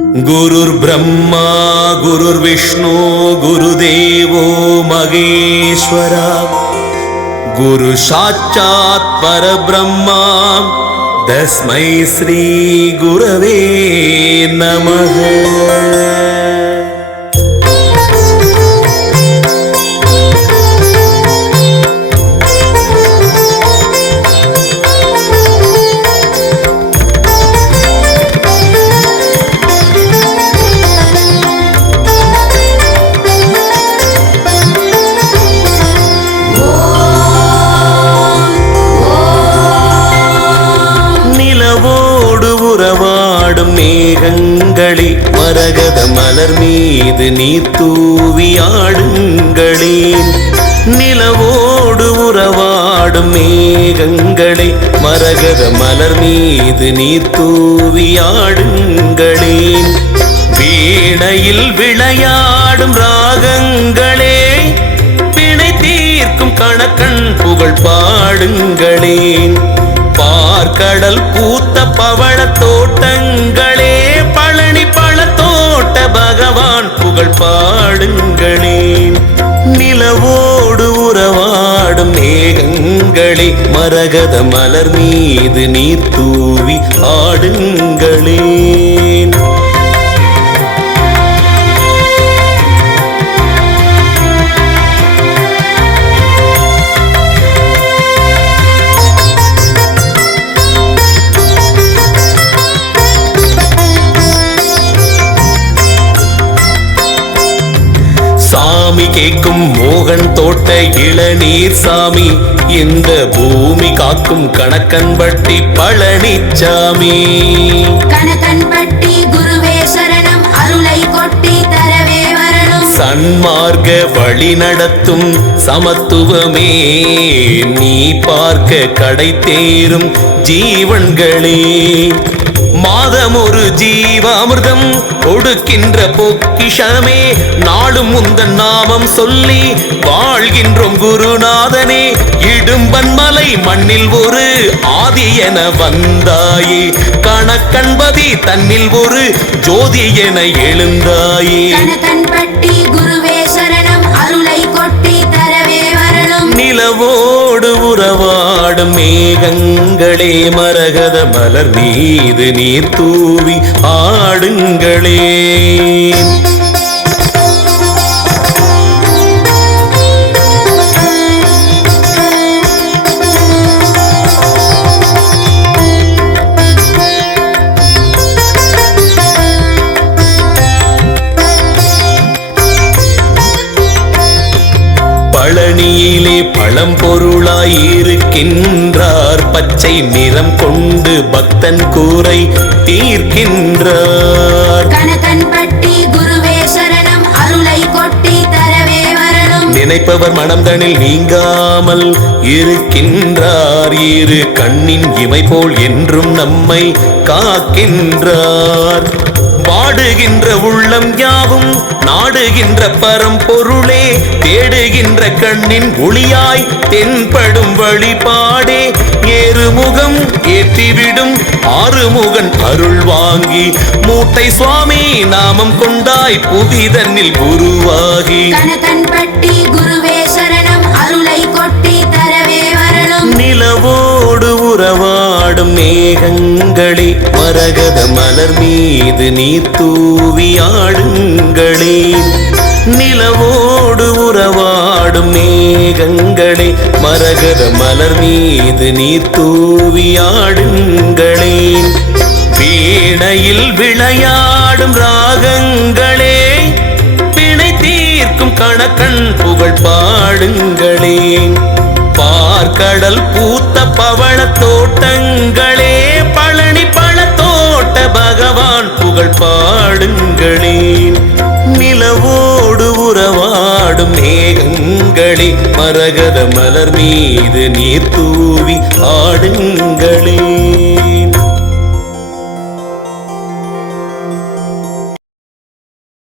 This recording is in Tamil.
गुरुर्ब्रह्मा गुरुर्विष्णु गुरुदेवो महेश्वरा गुरु साक्षात् परब्रह्मा तस्मै श्री गुरवे नमः। உறவாடும் மேகங்களே மரகத மலர் மீது நீர் தூவி ஆடுங்களேன். நிலவோடு உறவாடும் மேகங்களே மரகத மலர் மீது நீர் தூவி ஆடுங்களேன். வீணையில் விளையாடும் ராகங்களே பிணை தீர்க்கும் கணக்கன் புகழ் பாடுங்களேன். பார்க்கடல் பூத்த பவள தோட்டங்களே பழனி பழ தோட்ட பகவான் புகழ் பாடுங்களேன். நிலவோடு உறவாடும் மேகங்களே மரகத மலர் மீது நீர் தூவி ஆடுங்களேன். சாமி கேட்கும் மோகன் தோட்ட இளநீர் சாமி, இந்த பூமி காக்கும் கணக்கன்பட்டி பழனிச்சாமி. கணக்கன்பட்டி குருவே சரணம், அருளை கொட்டி தரவே வரணும். சன்மார்க்க வழி நடத்தும் சமத்துவமே நீ பார்க்க கடை தேரும் ஜீவன்களே. மாதம் ஒரு ஜீவாமிர்தம் கொடுக்கின்ற பொக்கிஷமே நாடும் முந்தன் நாமம் சொல்லி வாழ்கின்றோம் குருநாதனே. இடும்பன்மலை மண்ணில் ஒரு ஆதி என வந்தாயே, கணக்கன்பதி தன்னில் ஒரு ஜோதி என எழுந்தாயே. கணக்கன்பட்டி குருவே சரணம், அருளை கொட்டி தரவே வரணும். நிலவோடு உறவாடும் மேகங்களே மரகத மலர் மீது நீர் தூவி ஆடுங்களே. பழனியிலே பழம்பொருளாயிருக்கின்றார், பச்சை நிறம் கொண்டு பக்தன் கூரை தீர்க்கின்றார். கணக்கன்பட்டி குருவே சரணம், அருளை கொட்டி தரவே வரணும். நினைப்பவர் மனம்தனில் நீங்காமல் இருக்கின்றார், இரு கண்ணின் இமை போல் என்றும் நம்மை காக்கின்றார். பாடுகின்ற உள்ளம் யாவும் நாடுகின்ற பரம்பொருளே, தேடுகின்ற கண்ணின் ஒளியாய் தென்படும் வழிபாடே. ஏறுமுகம் ஏற்றிவிடும் ஆறுமுகன் அருள் வாங்கி, மூட்டை சுவாமி நாமம் கொண்டாய் புவிதன்னில் குருவாகி. கணக்கன்பட்டி குருவே சரணம், அருளை கொட்டி தரவே வரணும். நிலவோடு உறவாடும் மேகங்களே மரகத மலர் மீது நீர் தூவி ஆடுங்களேன். நிலவோடு உறவாடும் மேகங்களே மரகத மலர் மீது நீர் தூவி ஆடுங்களேன். வீணையில் விளையாடும் ராகங்களே பிணை தீர்க்கும் கணக்கன் புகழ் பாடுங்களேன். பார்க்கடல் பூத்த பவள தோட்டங்களே பழனி பழ தோட்ட பகவான் புகழ் பாடுங்களேன். நிலவோடு உறவாடும் மேகங்களே மரகத மலர் மீது நீர் தூவி ஆடுங்களே.